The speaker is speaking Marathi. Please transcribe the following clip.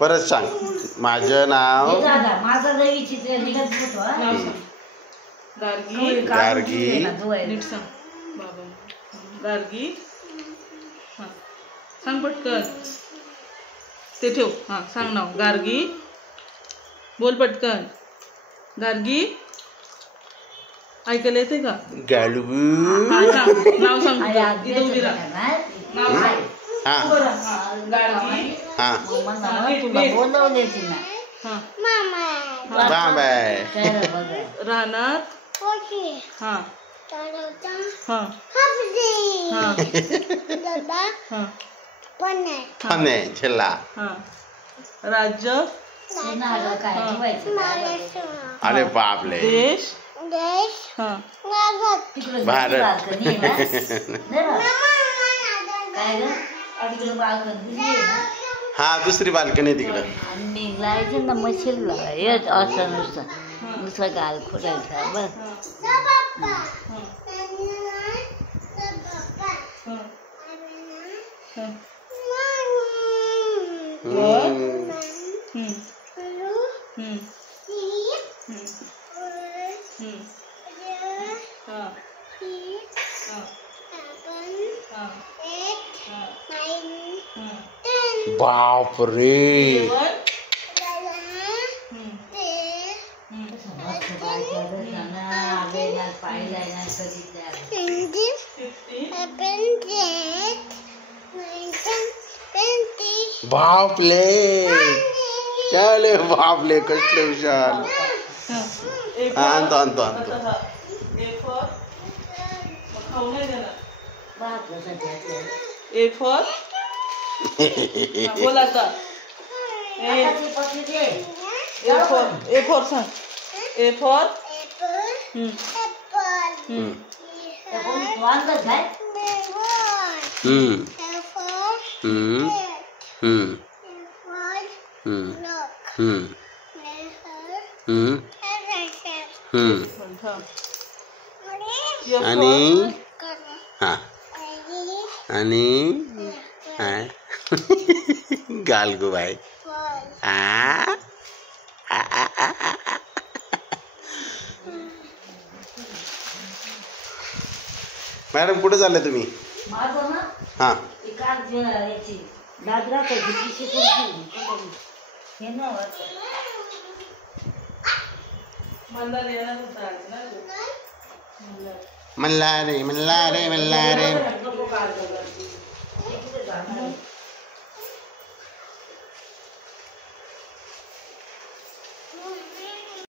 परत सांग. माझं नाव माझा देवीची निघत होतो. गार्गी. गार्गी. नीट सांग बाबा. गार्गी. हां सांग पटकन. ते ठेव. हां सांग नाव. गार्गी. बोल पटकन. गार्गी. ऐकायला येते का? गालगू. सांग नाव सांग. इथं उभी राहा. नाव सांग. गार्गी. हां बोलवले तिला. हां बाय. रानात. हां हां हां हां फने झेला. हां राज्य. अरे बापले. देश. हां भारत. हा दुसरी बाल्कनी तिकडं. लावायचं ना मशीनला येत असं नुसतं नुसतं गाल खोटायचं बस. बाप रे. बापले. चले बापले कसले विशाल. आणतो आणतो आणतो. A for. बोला आता. ए फॉर सांग. A for. आणि हा आणि गालगू बाई. मॅडम कुठे चालले तुम्ही? हां मल्ला रे मल्ला रे मल्ला रे.